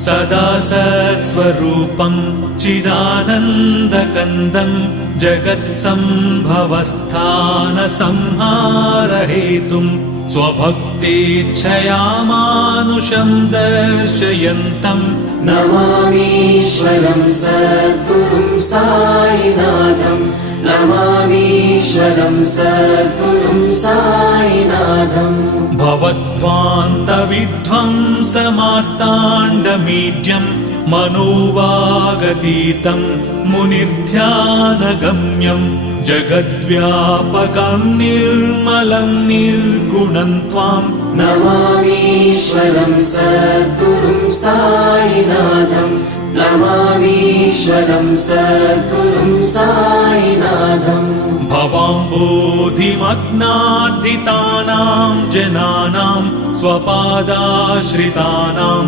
सदा सत्स्वरूपं चिदानन्दकन्दं जगत्सम्भवस्थानसंहारहेतुं स्वभक्तेच्छया मानुषं दर्शयन्तं नमामीश्वरं सद्गुरुं साईनाथं नमामीश्वरं सद्गुरुं साईनाथं भवद्ध्वान्तविध्वंसमार्ताण्डमीड्यं मनोवागतीतं मुनिर्ध्यानगम्यं जगद्व्यापकं निर्मलं निर्गुणं त्वां नमामीश्वरं सद्गुरुं साईनाथं नमामीश्वरं सद्गुरुं साईनाथं भवाम्बोधिमग्नार्दितानां जनानां स्वपादाश्रितानां